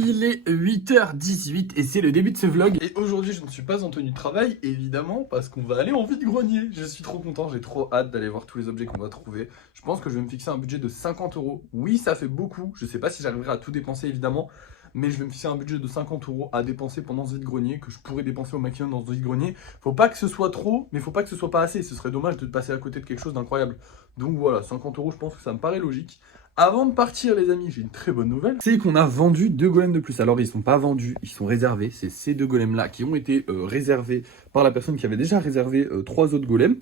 Il est 8h18 et c'est le début de ce vlog. Et aujourd'hui, je ne suis pas en tenue de travail, évidemment, parce qu'on va aller en vide-grenier. Je suis trop content, j'ai trop hâte d'aller voir tous les objets qu'on va trouver. Je pense que je vais me fixer un budget de 50 euros. Oui, ça fait beaucoup. Je sais pas si j'arriverai à tout dépenser, évidemment. Mais je vais me fixer un budget de 50 euros à dépenser pendant ce vide-grenier, que je pourrais dépenser au maximum dans ce vide-grenier. Faut pas que ce soit trop, mais faut pas que ce soit pas assez. Ce serait dommage de passer à côté de quelque chose d'incroyable. Donc voilà, 50 euros, je pense que ça me paraît logique. Avant de partir, les amis, j'ai une très bonne nouvelle. C'est qu'on a vendu 2 golems de plus. Alors, ils sont pas vendus, ils sont réservés. C'est ces 2 golems-là qui ont été réservés par la personne qui avait déjà réservé 3 autres golems.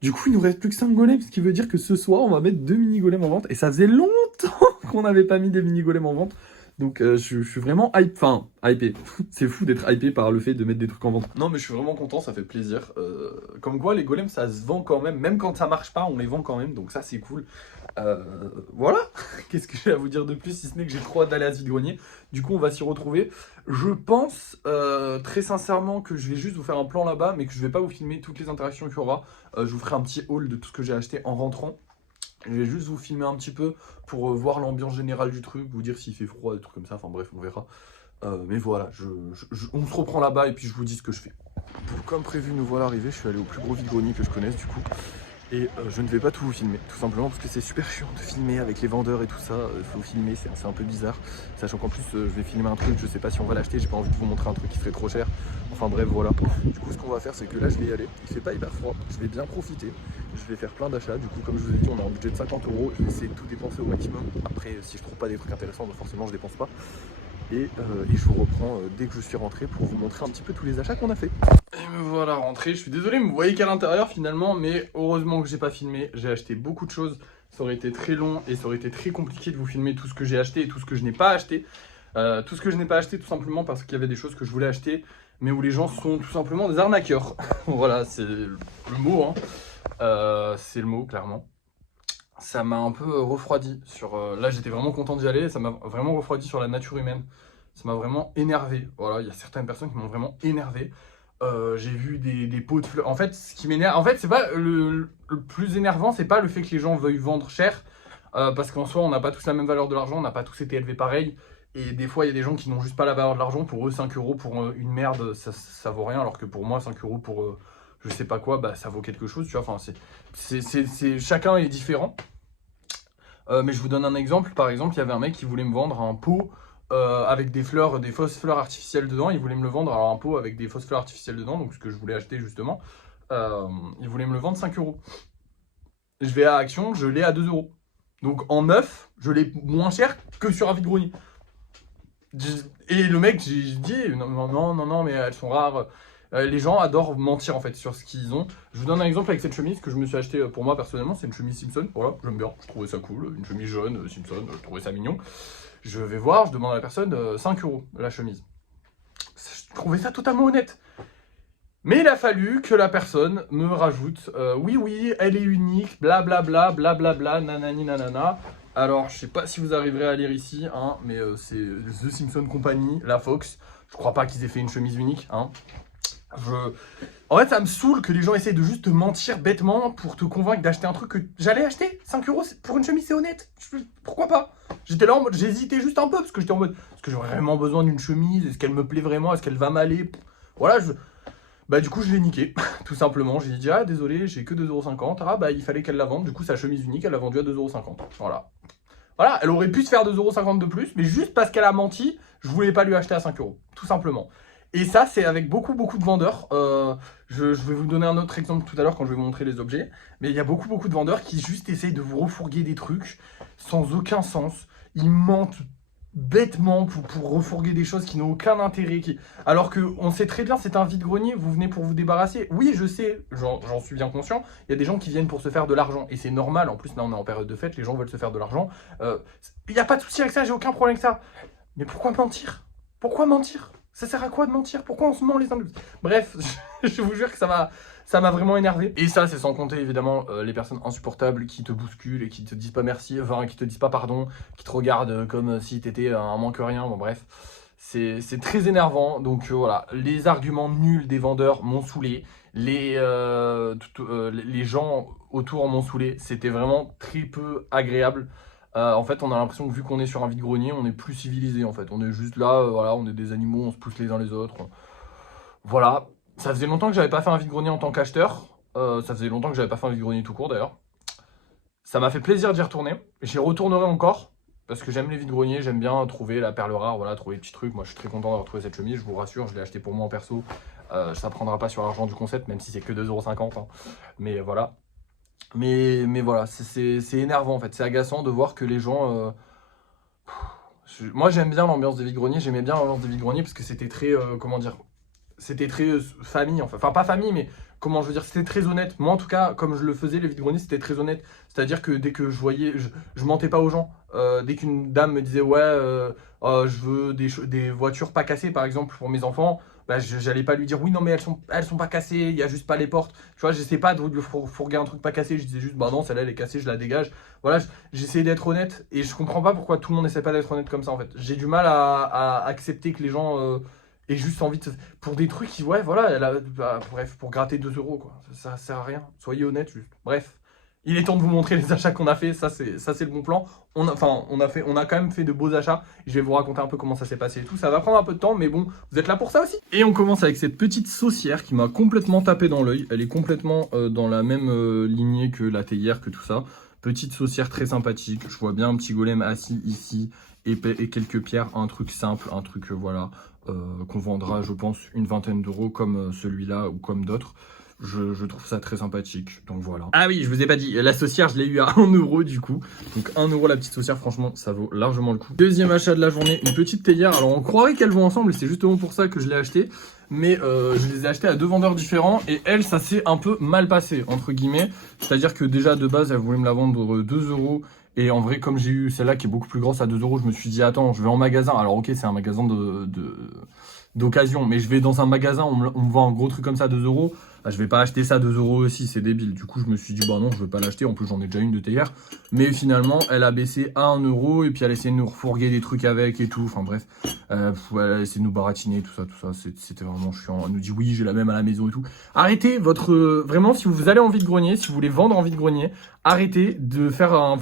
Du coup, il nous reste plus que 5 golems, ce qui veut dire que ce soir, on va mettre 2 mini-golems en vente. Et ça faisait longtemps qu'on n'avait pas mis des mini-golems en vente. Donc je suis vraiment hypé. C'est fou d'être hypé par le fait de mettre des trucs en vente. Non mais je suis vraiment content, ça fait plaisir. Comme quoi les golems ça se vend quand même quand ça marche pas on les vend quand même, donc ça c'est cool. Voilà, qu'est-ce que j'ai à vous dire de plus si ce n'est que j'ai trop hâte d'aller à ce vide-grenier. Du coup on va s'y retrouver. Je pense très sincèrement que je vais juste vous faire un plan là-bas, mais que je vais pas vous filmer toutes les interactions qu'il y aura. Je vous ferai un petit haul de tout ce que j'ai acheté en rentrant. Je vais juste vous filmer un petit peu pour voir l'ambiance générale du truc, vous dire s'il fait froid, des trucs comme ça, enfin bref, on verra. Mais voilà, on se reprend là-bas et puis je vous dis ce que je fais. Donc, comme prévu, nous voilà arrivés, je suis allé au plus gros vide-grenier que je connaisse du coup. Et je ne vais pas tout vous filmer, tout simplement parce que c'est super chiant de filmer avec les vendeurs et tout ça. Faut filmer, c'est un peu bizarre. Sachant qu'en plus, je vais filmer un truc, je sais pas si on va l'acheter, j'ai pas envie de vous montrer un truc qui serait trop cher. Enfin bref, voilà. Du coup, ce qu'on va faire, c'est que là, je vais y aller. Il fait pas hyper froid, je vais bien profiter. Je vais faire plein d'achats. Du coup, comme je vous ai dit, on a un budget de 50 euros. Je vais essayer de tout dépenser au maximum. Après, si je trouve pas des trucs intéressants, donc forcément, je dépense pas. Et je vous reprends dès que je suis rentré pour vous montrer un petit peu tous les achats qu'on a fait. Et me voilà rentré, je suis désolé, vous voyez qu'à l'intérieur finalement, mais heureusement que j'ai pas filmé, j'ai acheté beaucoup de choses, ça aurait été très long et ça aurait été très compliqué de vous filmer tout ce que j'ai acheté et tout ce que je n'ai pas acheté. Tout ce que je n'ai pas acheté tout simplement parce qu'il y avait des choses que je voulais acheter, mais où les gens sont tout simplement des arnaqueurs. Voilà, c'est le mot, hein. C'est le mot, clairement. Ça m'a un peu refroidi sur... là, j'étais vraiment content d'y aller, ça m'a vraiment refroidi sur la nature humaine. Ça m'a vraiment énervé. Voilà, il y a certaines personnes qui m'ont vraiment énervé. J'ai vu des pots de fleurs. En fait, ce qui m'énerve... En fait, c'est pas le plus énervant, c'est pas le fait que les gens veuillent vendre cher. Parce qu'en soi, on n'a pas tous la même valeur de l'argent, on n'a pas tous été élevés pareil. Et des fois, il y a des gens qui n'ont juste pas la valeur de l'argent. Pour eux, 5 euros pour une merde, ça vaut rien. Alors que pour moi, 5 euros pour... je sais pas quoi, bah ça vaut quelque chose, tu vois, enfin chacun est différent. Mais je vous donne un exemple, par exemple, il y avait un mec qui voulait me vendre un pot avec des fleurs, des fausses fleurs artificielles dedans, il voulait me le vendre, alors un pot avec des fausses fleurs artificielles dedans, donc ce que je voulais acheter justement, il voulait me le vendre 5 euros. Je vais à Action, je l'ai à 2 euros. Donc en neuf, je l'ai moins cher que sur un vide-grenier. Et le mec, j'ai dit, non, mais elles sont rares. Les gens adorent mentir en fait sur ce qu'ils ont. Je vous donne un exemple avec cette chemise que je me suis acheté pour moi personnellement. C'est une chemise Simpson. Voilà, j'aime bien, je trouvais ça cool. Une chemise jaune Simpson, je trouvais ça mignon. Je vais voir, je demande à la personne 5 euros la chemise. Je trouvais ça totalement honnête. Mais il a fallu que la personne me rajoute oui, elle est unique, blablabla, blablabla, nanani nanana. Alors, je sais pas si vous arriverez à lire ici, hein, mais c'est The Simpson Company, la Fox. Je crois pas qu'ils aient fait une chemise unique, hein. En fait, ça me saoule que les gens essayent de juste te mentir bêtement pour te convaincre d'acheter un truc que j'allais acheter. 5 euros pour une chemise, c'est honnête. Pourquoi pas? J'étais là en mode, j'hésitais juste un peu parce que j'étais en mode, est-ce que j'ai vraiment besoin d'une chemise? Est-ce qu'elle me plaît vraiment? Est-ce qu'elle va m'aller? Voilà, bah du coup je l'ai niqué, tout simplement. J'ai dit, ah désolé, j'ai que 2,50 €. Ah bah il fallait qu'elle la vende, du coup sa chemise unique, elle l'a vendue à 2,50 €. Voilà. Voilà, elle aurait pu se faire 2,50 € de plus, mais juste parce qu'elle a menti, je voulais pas lui acheter à 5 €, tout simplement. Et ça, c'est avec beaucoup de vendeurs. Je vais vous donner un autre exemple tout à l'heure quand je vais vous montrer les objets. Mais il y a beaucoup de vendeurs qui juste essayent de vous refourguer des trucs sans aucun sens. Ils mentent bêtement pour refourguer des choses qui n'ont aucun intérêt. Alors qu'on sait très bien, c'est un vide-grenier, vous venez pour vous débarrasser. Oui, je sais, j'en suis bien conscient. Il y a des gens qui viennent pour se faire de l'argent. Et c'est normal, en plus là on est en période de fête, les gens veulent se faire de l'argent. Il n'y a pas de souci avec ça, j'ai aucun problème avec ça. Mais pourquoi mentir? Pourquoi mentir? Ça sert à quoi de mentir? Pourquoi on se ment les uns les autres? Bref, je vous jure que ça m'a vraiment énervé. Et ça, c'est sans compter évidemment les personnes insupportables qui te bousculent et qui te disent pas merci, enfin qui te disent pas pardon, qui te regardent comme si t'étais un manque rien. Bon bref, c'est très énervant. Donc voilà, les arguments nuls des vendeurs m'ont saoulé. Les gens autour m'ont saoulé. C'était vraiment très peu agréable. En fait, on a l'impression que vu qu'on est sur un vide-grenier, on est plus civilisé en fait. On est juste là, voilà, on est des animaux, on se pousse les uns les autres. Voilà. Ça faisait longtemps que j'avais pas fait un vide-grenier en tant qu'acheteur. Ça faisait longtemps que j'avais pas fait un vide-grenier tout court d'ailleurs. Ça m'a fait plaisir d'y retourner. J'y retournerai encore. Parce que j'aime les vides-greniers, j'aime bien trouver la perle rare, voilà, trouver des petits trucs. Moi, je suis très content d'avoir trouvé cette chemise, je vous rassure, je l'ai acheté pour moi en perso. Ça prendra pas sur l'argent du concept, même si c'est que 2,50 €. Hein. Mais voilà. Mais voilà, c'est énervant en fait. C'est agaçant de voir que les gens. Moi, j'aime bien l'ambiance des vide-greniers, j'aimais bien l'ambiance des vide-greniers parce que c'était très. Comment dire, c'était très famille, enfin pas famille, mais comment je veux dire, c'était très honnête. Moi en tout cas, comme je le faisais, les vides-greniers, c'était très honnête. C'est-à-dire que dès que je voyais, je mentais pas aux gens. Dès qu'une dame me disait ouais, je veux des voitures pas cassées par exemple pour mes enfants, bah, j'allais pas lui dire oui non mais elles sont pas cassées, il y a juste pas les portes. Tu vois, j'essaie pas de lui fourguer un truc pas cassé, je disais juste bah non celle-là elle est cassée, je la dégage. Voilà, j'essayais d'être honnête et je comprends pas pourquoi tout le monde essaie pas d'être honnête comme ça en fait. J'ai du mal à accepter que les gens aient juste envie de pour des trucs qui, ouais, voilà, bref, pour gratter 2 € quoi. Ça sert à rien. Soyez honnête, juste. Bref, il est temps de vous montrer les achats qu'on a fait. Ça, c'est le bon plan. On a quand même fait de beaux achats. Je vais vous raconter un peu comment ça s'est passé et tout. Ça va prendre un peu de temps, mais bon, vous êtes là pour ça aussi. Et on commence avec cette petite saucière qui m'a complètement tapé dans l'œil. Elle est complètement dans la même lignée que la théière, que tout ça. Petite saucière très sympathique. Je vois bien un petit golem assis ici et quelques pierres. Un truc simple, un truc, voilà. Qu'on vendra, je pense, une vingtaine d'euros comme celui-là ou comme d'autres. Je trouve ça très sympathique, donc voilà. Ah oui, je vous ai pas dit, la saucière, je l'ai eu à 1 € du coup. Donc 1 € la petite saucière, franchement, ça vaut largement le coup. Deuxième achat de la journée, une petite théière. Alors on croirait qu'elles vont ensemble et c'est justement pour ça que je l'ai acheté. Mais je les ai achetées à 2 vendeurs différents et elle, ça s'est un peu mal passé, entre guillemets. C'est-à-dire que déjà de base, elle voulait me la vendre 2 €. Et en vrai, comme j'ai eu celle-là qui est beaucoup plus grosse à 2 €, je me suis dit, attends, je vais en magasin. Alors ok, c'est un magasin d'occasion, mais je vais dans un magasin, on me vend un gros truc comme ça à 2 €. Bah, je vais pas acheter ça à 2 € aussi, c'est débile. Du coup, je me suis dit, bah non, je vais pas l'acheter. En plus, j'en ai déjà une de théière. Mais finalement, elle a baissé à 1 € et puis elle essayait de nous refourguer des trucs avec et tout. Enfin bref, elle a essayé de nous baratiner, tout ça, tout ça. C'était vraiment chiant. Elle nous dit, oui, j'ai la même à la maison et tout. Arrêtez votre. Vraiment, si vous allez en vide-grenier, si vous voulez vendre en vide-grenier, arrêtez de faire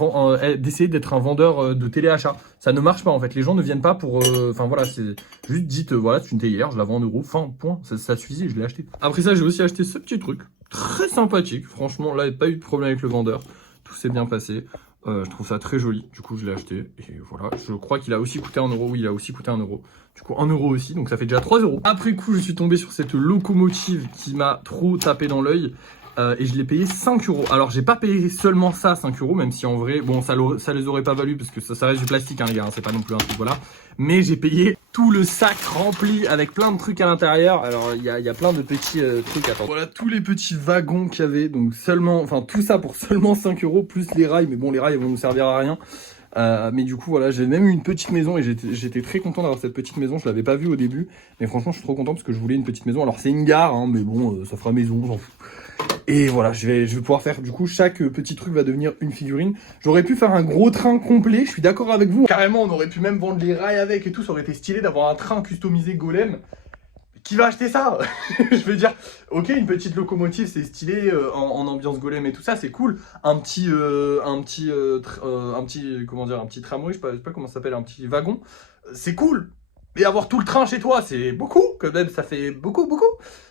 d'essayer d'être un vendeur de téléachat. Ça ne marche pas en fait. Les gens ne viennent pas pour. Enfin voilà, c'est juste dites, voilà, c'est une théière, je la vends 1 €. Fin, point. Ça suffisait, je l'ai acheté. Après ça, j'ai aussi acheté ce petit truc. Très sympathique. Franchement, là, il n'y a pas eu de problème avec le vendeur. Tout s'est bien passé. Je trouve ça très joli. Du coup, je l'ai acheté. Et voilà. Je crois qu'il a aussi coûté 1 €. Oui, il a aussi coûté 1 €. Du coup, 1 € aussi. Donc, ça fait déjà 3 €. Après coup, je suis tombé sur cette locomotive qui m'a trop tapé dans l'œil. Et je l'ai payé 5 €. Alors, j'ai pas payé seulement ça 5 €, même si en vrai, bon, ça les aurait pas valu parce que ça reste du plastique, hein, les gars, hein, c'est pas non plus un truc, voilà. Mais j'ai payé tout le sac rempli avec plein de trucs à l'intérieur. Alors, il y a plein de petits trucs. Attends. Voilà tous les petits wagons qu'il y avait. Donc, seulement, enfin, tout ça pour seulement 5 € plus les rails. Mais bon, les rails, ils vont nous servir à rien. Mais du coup, voilà, j'ai même eu une petite maison et j'étais très content d'avoir cette petite maison. Je l'avais pas vue au début. Mais franchement, je suis trop content parce que je voulais une petite maison. Alors, c'est une gare, hein, mais bon, ça fera maison, j'en fous. Et voilà, je vais pouvoir faire, du coup, chaque petit truc va devenir une figurine. J'aurais pu faire un gros train complet, je suis d'accord avec vous. Carrément, on aurait pu même vendre les rails avec et tout, ça aurait été stylé d'avoir un train customisé golem. Qui va acheter ça? Je veux dire, ok, une petite locomotive, c'est stylé, en ambiance golem et tout ça, c'est cool. Un petit, comment dire, un petit tramway, je sais pas comment ça s'appelle, un petit wagon, c'est cool. Mais avoir tout le train chez toi, c'est beaucoup, quand même, ça fait beaucoup, beaucoup.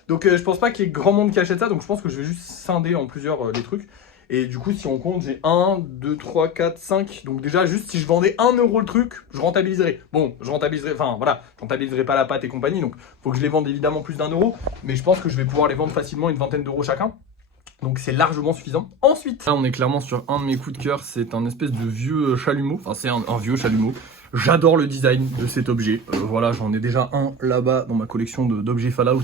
Donc je pense pas qu'il y ait grand monde qui achète ça, donc je pense que je vais juste scinder en plusieurs les trucs. Et du coup, si on compte, j'ai 1, 2, 3, 4, 5. Donc déjà, juste si je vendais 1 € le truc, je rentabiliserais. Bon, je rentabiliserais, enfin voilà, je rentabiliserais pas la pâte et compagnie. Donc faut que je les vende évidemment plus d'1 €. Mais je pense que je vais pouvoir les vendre facilement une vingtaine d'euros chacun. Donc c'est largement suffisant. Ensuite, là on est clairement sur un de mes coups de cœur. C'est un espèce de vieux chalumeau. Enfin c'est un vieux chalumeau. J'adore le design de cet objet. Voilà, j'en ai déjà un là-bas dans ma collection d'objets Fallout.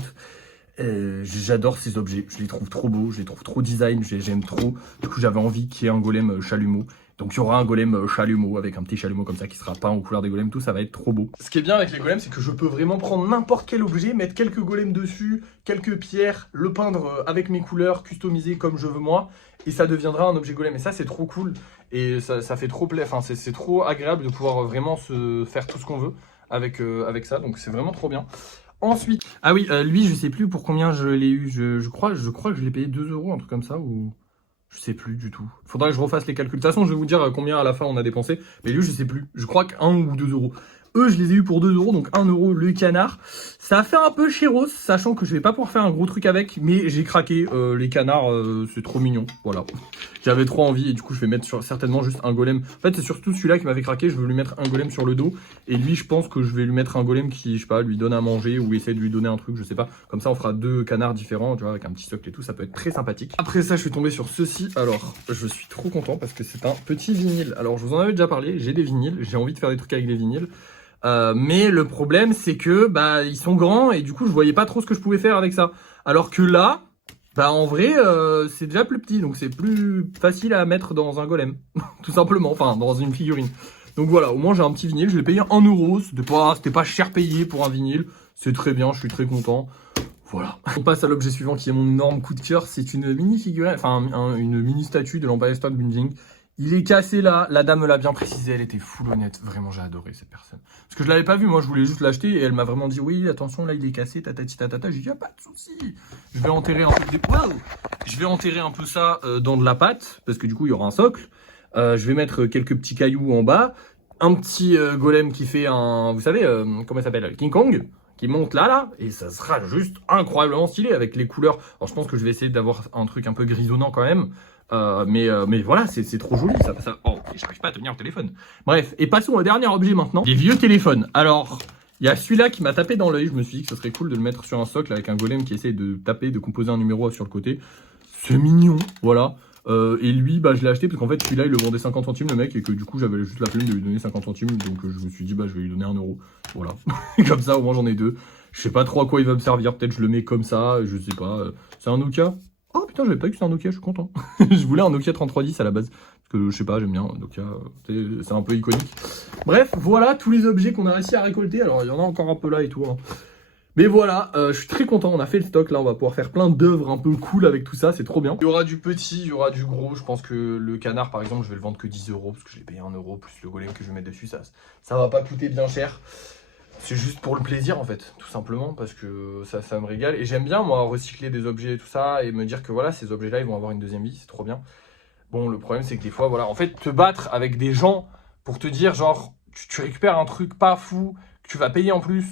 J'adore ces objets, je les trouve trop beaux, je les trouve trop design, j'aime trop. Du coup, j'avais envie qu'il y ait un golem chalumeau. Donc, il y aura un golem chalumeau avec un petit chalumeau comme ça qui sera peint aux couleurs des golems, tout ça va être trop beau. Ce qui est bien avec les golems, c'est que je peux vraiment prendre n'importe quel objet, mettre quelques golems dessus, quelques pierres, le peindre avec mes couleurs, customiser comme je veux moi, et ça deviendra un objet golem. Et ça, c'est trop cool. Et ça fait trop plaisir, enfin, c'est trop agréable de pouvoir vraiment se faire tout ce qu'on veut avec ça. Donc, c'est vraiment trop bien. Ensuite, ah oui, lui, je sais plus pour combien je l'ai eu. Je crois que je l'ai payé 2 €, un truc comme ça, ou Je sais plus du tout. Faudra que je refasse les calculs. De toute façon, je vais vous dire combien à la fin on a dépensé. Mais lui, je sais plus. Je crois qu'un ou 2 euros. Eux, je les ai eu pour 2 euros, donc 1 euro le canard. Ça a fait un peu chéros, sachant que je vais pas pouvoir faire un gros truc avec, mais j'ai craqué. Les canards, c'est trop mignon. Voilà. J'avais trop envie et du coup, je vais mettre certainement juste un golem. En fait, c'est surtout celui-là qui m'avait craqué. Je veux lui mettre un golem sur le dos. Et lui, je pense que je vais lui mettre un golem qui, je sais pas, lui donne à manger ou essaie de lui donner un truc, je sais pas. Comme ça, on fera 2 canards différents, tu vois, avec un petit socle et tout. Ça peut être très sympathique. Après ça, je suis tombé sur ceci. Alors, je suis trop content parce que c'est un petit vinyle. Alors, je vous en avais déjà parlé. J'ai des vinyles. J'ai envie de faire des trucs avec les vinyles. Mais le problème, c'est que bah ils sont grands et du coup, je voyais pas trop ce que je pouvais faire avec ça. Alors que là, bah en vrai, c'est déjà plus petit, donc c'est plus facile à mettre dans un golem, tout simplement, enfin dans une figurine. Donc voilà, au moins j'ai un petit vinyle, je l'ai payé 1 euro, c'était pas cher payé pour un vinyle, c'est très bien, je suis très content. Voilà. On passe à l'objet suivant qui est mon énorme coup de cœur, c'est une mini figurine, enfin une mini statue de l'Empire State Building. Il est cassé là, la dame me l'a bien précisé, elle était full honnête, vraiment j'ai adoré cette personne. Parce que je l'avais pas vu, moi je voulais juste l'acheter et elle m'a vraiment dit oui attention là il est cassé, tatati tatata, j'ai dit ah, pas de soucis. Je vais enterrer un peu Je vais enterrer un peu ça dans de la pâte, parce que du coup il y aura un socle. Je vais mettre quelques petits cailloux en bas, un petit golem qui fait un, vous savez, comment ça s'appelle, King Kong qui monte là, et ça sera juste incroyablement stylé avec les couleurs. Alors je pense que je vais essayer d'avoir un truc un peu grisonnant quand même. Mais voilà, c'est trop joli ça. Oh, j'arrive pas à tenir le téléphone. Bref, et passons au dernier objet maintenant. Des vieux téléphones. Alors, il y a celui-là qui m'a tapé dans l'œil. Je me suis dit que ce serait cool de le mettre sur un socle avec un golem qui essaie de taper, de composer un numéro sur le côté. C'est mignon, voilà. Et lui, bah, je l'ai acheté parce qu'en fait, celui-là, il le vendait 50 centimes le mec et que du coup, j'avais juste la flemme de lui donner 50 centimes. Donc, je me suis dit, bah, je vais lui donner 1 euro. Voilà. Comme ça, au moins, j'en ai 2. Je sais pas trop à quoi il va me servir. Peut-être je le mets comme ça. Je sais pas. C'est un Nokia. Oh putain, j'avais pas vu que c'est un Nokia, je suis content. Je voulais un Nokia 3310 à la base. Parce que je sais pas, j'aime bien Nokia. C'est un peu iconique. Bref, voilà tous les objets qu'on a réussi à récolter. Alors, il y en a encore un peu là et tout. Hein. Mais voilà, je suis très content, on a fait le stock, là on va pouvoir faire plein d'œuvres un peu cool avec tout ça, c'est trop bien. Il y aura du petit, il y aura du gros, je pense que le canard par exemple je vais le vendre que 10 euros, parce que je l'ai payé 1 euro, plus le golem que je vais mettre dessus, ça va pas coûter bien cher. C'est juste pour le plaisir en fait, tout simplement, parce que ça me régale. Et j'aime bien moi recycler des objets et tout ça, et me dire que voilà, ces objets là ils vont avoir une deuxième vie, c'est trop bien. Bon le problème c'est que des fois, voilà, en fait te battre avec des gens pour te dire genre, tu récupères un truc pas fou, que tu vas payer en plus,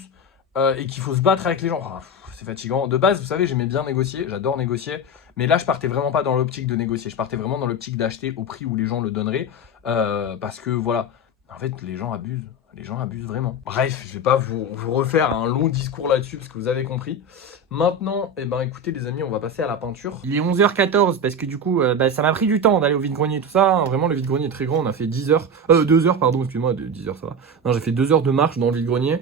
et qu'il faut se battre avec les gens. Ah, c'est fatigant. De base, vous savez, j'aimais bien négocier, j'adore négocier, mais là, je partais vraiment pas dans l'optique de négocier, je partais vraiment dans l'optique d'acheter au prix où les gens le donneraient, parce que voilà, en fait, les gens abusent vraiment. Bref, je vais pas vous refaire un long discours là-dessus, parce que vous avez compris. Maintenant, eh ben, écoutez les amis, on va passer à la peinture. Il est 11h14, parce que du coup, ça m'a pris du temps d'aller au vide-grenier et tout ça. Hein. Vraiment, le vide-grenier est très grand, on a fait 2 heures, pardon, excuse-moi, 10 heures ça va. Non, j'ai fait 2 heures de marche dans le vide-grenier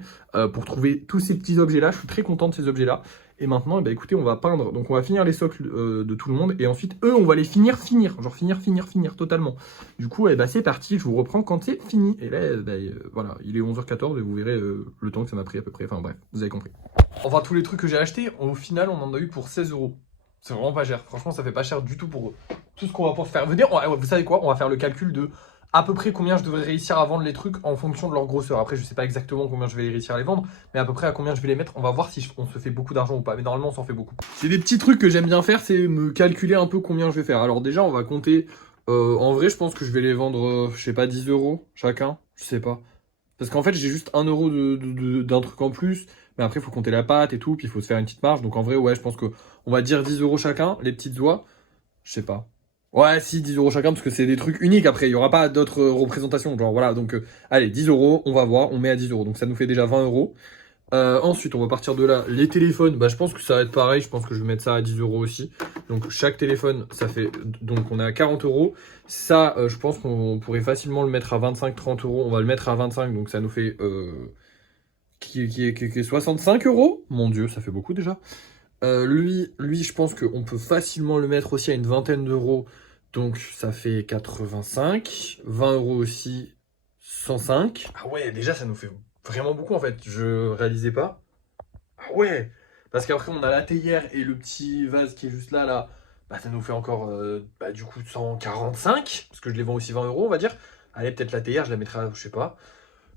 pour trouver tous ces petits objets-là. Je suis très content de ces objets-là. Et maintenant, eh ben, écoutez, on va peindre. Donc, on va finir les socles de tout le monde. Et ensuite, eux, on va les finir. Genre finir totalement. Du coup, eh ben, c'est parti. Je vous reprends quand c'est fini. Et là, voilà, il est 11h14 et vous verrez le temps que ça m'a pris à peu près. Enfin, bref, vous avez compris. Enfin, tous les trucs que j'ai achetés, au final, on en a eu pour 16 euros. C'est vraiment pas cher. Franchement, ça fait pas cher du tout pour tout ce qu'on va pouvoir faire. Vous savez quoi? On va faire le calcul de à peu près combien je devrais réussir à vendre les trucs en fonction de leur grosseur. Après, je sais pas exactement combien je vais réussir à les vendre, mais à peu près à combien je vais les mettre. On va voir si on se fait beaucoup d'argent ou pas. Mais normalement, on s'en fait beaucoup. C'est des petits trucs que j'aime bien faire, c'est me calculer un peu combien je vais faire. Alors déjà, on va compter. En vrai, je pense que je vais les vendre, je sais pas, 10 euros chacun. Je sais pas. Parce qu'en fait, j'ai juste 1 euro d'un truc en plus. Mais après, il faut compter la pâte et tout. Puis il faut se faire une petite marge. Donc en vrai, ouais, je pense qu'on va dire 10 euros chacun. Les petites oies. Je sais pas. Ouais, si, 10 euros chacun. Parce que c'est des trucs uniques après. Il n'y aura pas d'autres représentations. Genre voilà. Donc allez, 10 euros. On va voir. On met à 10 euros. Donc ça nous fait déjà 20 euros. Ensuite, on va partir de là. Les téléphones, bah, je pense que ça va être pareil. Je pense que je vais mettre ça à 10 euros aussi. Donc, chaque téléphone, ça fait. Donc, on est à 40 euros. Ça, je pense qu'on pourrait facilement le mettre à 25-30 euros. On va le mettre à 25. Donc, ça nous fait. Qui est 65 euros. Mon Dieu, ça fait beaucoup déjà. Lui, je pense qu'on peut facilement le mettre aussi à une vingtaine d'euros. Donc, ça fait 85. 20 euros aussi. 105. Ah ouais, déjà, ça nous fait vraiment beaucoup en fait, je réalisais pas. Ah ouais. Parce qu'après on a la théière et le petit vase qui est juste là, bah ça nous fait encore du coup 145, parce que je les vends aussi 20 euros on va dire. Allez, peut-être la théière je la mettrai à, je sais pas,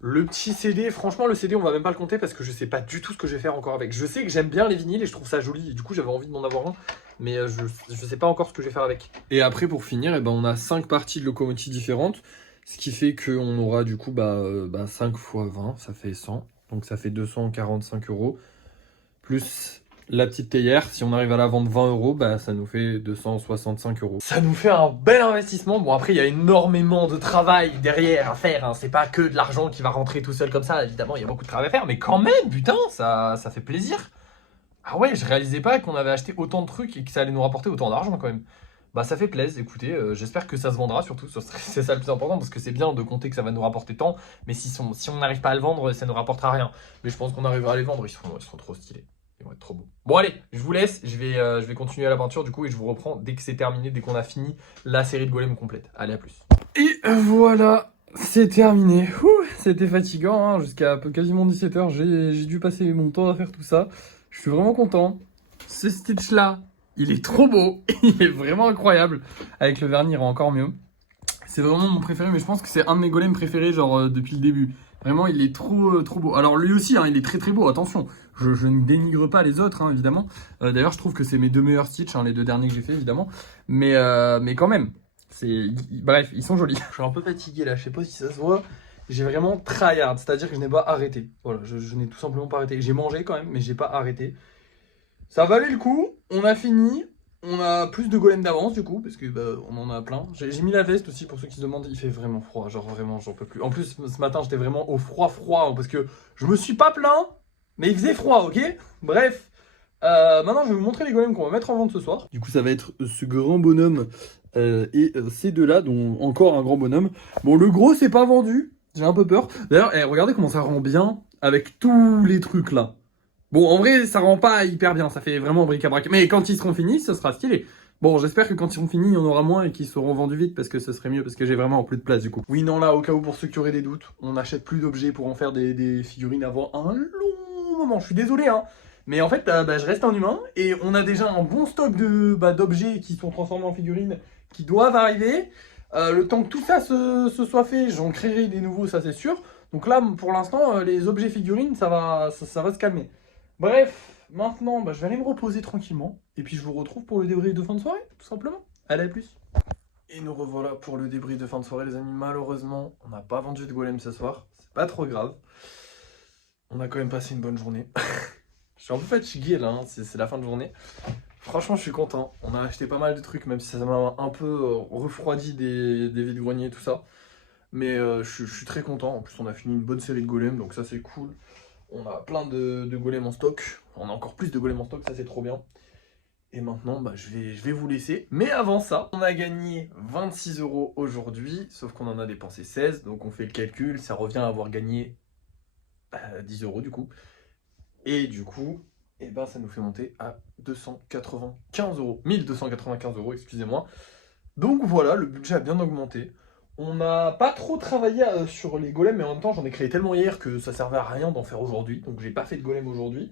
Le petit CD, franchement le CD on va même pas le compter parce que je sais pas du tout ce que je vais faire encore avec. Je sais que j'aime bien les vinyles et je trouve ça joli et du coup j'avais envie de m'en avoir un. Mais je sais pas encore ce que je vais faire avec. Et après pour finir, on a 5 parties de locomotives différentes. Ce qui fait qu'on aura du coup 5 fois 20, ça fait 100. Donc ça fait 245 €. Plus la petite théière, si on arrive à la vendre 20 €, ça nous fait 265 €. Ça nous fait un bel investissement. Bon après il y a énormément de travail derrière à faire. Hein. C'est pas que de l'argent qui va rentrer tout seul comme ça. Évidemment il y a beaucoup de travail à faire. Mais quand même, putain, ça fait plaisir. Ah ouais, je réalisais pas qu'on avait acheté autant de trucs et que ça allait nous rapporter autant d'argent quand même. Bah ça fait plaisir, écoutez, j'espère que ça se vendra surtout, c'est ça le plus important parce que c'est bien de compter que ça va nous rapporter tant, mais si on n'arrive pas à le vendre, ça ne nous rapportera rien. Mais je pense qu'on arrivera à les vendre, ils seront trop stylés, ils vont être trop beaux. Bon allez, je vous laisse, je vais continuer à la peinture du coup et je vous reprends dès que c'est terminé, dès qu'on a fini la série de golems complète. Allez, à plus. Et voilà, c'est terminé. C'était fatigant, hein, jusqu'à quasiment 17 h, j'ai dû passer mon temps à faire tout ça. Je suis vraiment content. Ce Stitch là, il est trop beau, il est vraiment incroyable. Avec le vernis, il rend encore mieux. C'est vraiment mon préféré, mais je pense que c'est un de mes golems préférés, genre depuis le début. Vraiment, il est trop beau. Alors lui aussi, hein, il est très beau, attention. Je ne dénigre pas les autres, hein, évidemment. D'ailleurs, je trouve que c'est mes 2 meilleurs Stitch, hein, les 2 derniers que j'ai fait, évidemment. Mais quand même, bref, ils sont jolis. Je suis un peu fatigué là, je sais pas si ça se voit. J'ai vraiment tryhard, c'est-à-dire que je n'ai pas arrêté. Voilà, je n'ai tout simplement pas arrêté. J'ai mangé quand même, mais j'ai pas arrêté. Ça valait le coup, on a fini. On a plus de golems d'avance du coup, parce que on en a plein. J'ai mis la veste aussi pour ceux qui se demandent, il fait vraiment froid, genre vraiment j'en peux plus. En plus ce matin j'étais vraiment au froid, parce que je me suis pas plaint, mais il faisait froid, ok. Bref, maintenant je vais vous montrer les golems qu'on va mettre en vente ce soir. Du coup ça va être ce grand bonhomme et ces deux-là, dont encore un grand bonhomme. Bon, le gros c'est pas vendu, j'ai un peu peur. D'ailleurs, regardez comment ça rend bien avec tous les trucs là. Bon, en vrai, ça rend pas hyper bien, ça fait vraiment bric-à-brac. Mais quand ils seront finis, ça sera stylé. Bon, j'espère que quand ils seront finis, il y en aura moins et qu'ils seront vendus vite parce que ce serait mieux, parce que j'ai vraiment plus de place du coup. Oui, non, là, au cas où, pour ceux qui auraient des doutes, on n'achète plus d'objets pour en faire des figurines avant un long moment. Je suis désolé, hein. Mais en fait, je reste un humain et on a déjà un bon stock d'objets qui sont transformés en figurines qui doivent arriver. Le temps que tout ça se soit fait, j'en créerai des nouveaux, ça c'est sûr. Donc là, pour l'instant, les objets figurines, ça va se calmer. Bref, maintenant, je vais aller me reposer tranquillement. Et puis je vous retrouve pour le débrief de fin de soirée, tout simplement. Allez, à plus. Et nous revoilà pour le débrief de fin de soirée, les amis. Malheureusement, on n'a pas vendu de golem ce soir. C'est pas trop grave. On a quand même passé une bonne journée. Je suis un peu fatigué là, hein. C'est la fin de journée. Franchement, je suis content. On a acheté pas mal de trucs, même si ça m'a un peu refroidi des vides-greniers et tout ça. Mais je suis très content. En plus, on a fini une bonne série de golems, donc ça c'est cool. On a plein de golems en stock. On a encore plus de golems en stock, ça c'est trop bien. Et maintenant, je vais vous laisser. Mais avant ça, on a gagné 26 € aujourd'hui, sauf qu'on en a dépensé 16. Donc on fait le calcul, ça revient à avoir gagné 10 € du coup. Et du coup, ça nous fait monter à 295 €. 1295 €, excusez-moi. Donc voilà, le budget a bien augmenté. On n'a pas trop travaillé sur les golems, mais en même temps, j'en ai créé tellement hier que ça servait à rien d'en faire aujourd'hui. Donc j'ai pas fait de golem aujourd'hui.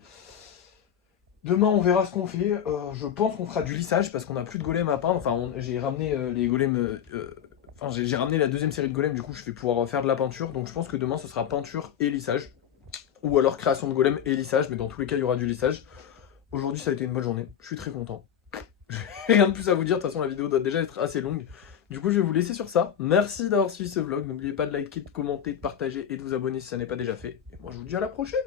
Demain, on verra ce qu'on fait. Je pense qu'on fera du lissage parce qu'on n'a plus de golem à peindre. Enfin, j'ai ramené les golems. J'ai ramené la deuxième série de golems. Du coup, je vais pouvoir faire de la peinture. Donc je pense que demain, ce sera peinture et lissage. Ou alors création de golem et lissage. Mais dans tous les cas, il y aura du lissage. Aujourd'hui, ça a été une bonne journée. Je suis très content. J'ai rien de plus à vous dire. De toute façon, la vidéo doit déjà être assez longue. Du coup, je vais vous laisser sur ça. Merci d'avoir suivi ce vlog. N'oubliez pas de liker, de commenter, de partager et de vous abonner si ça n'est pas déjà fait. Et moi, je vous dis à la prochaine.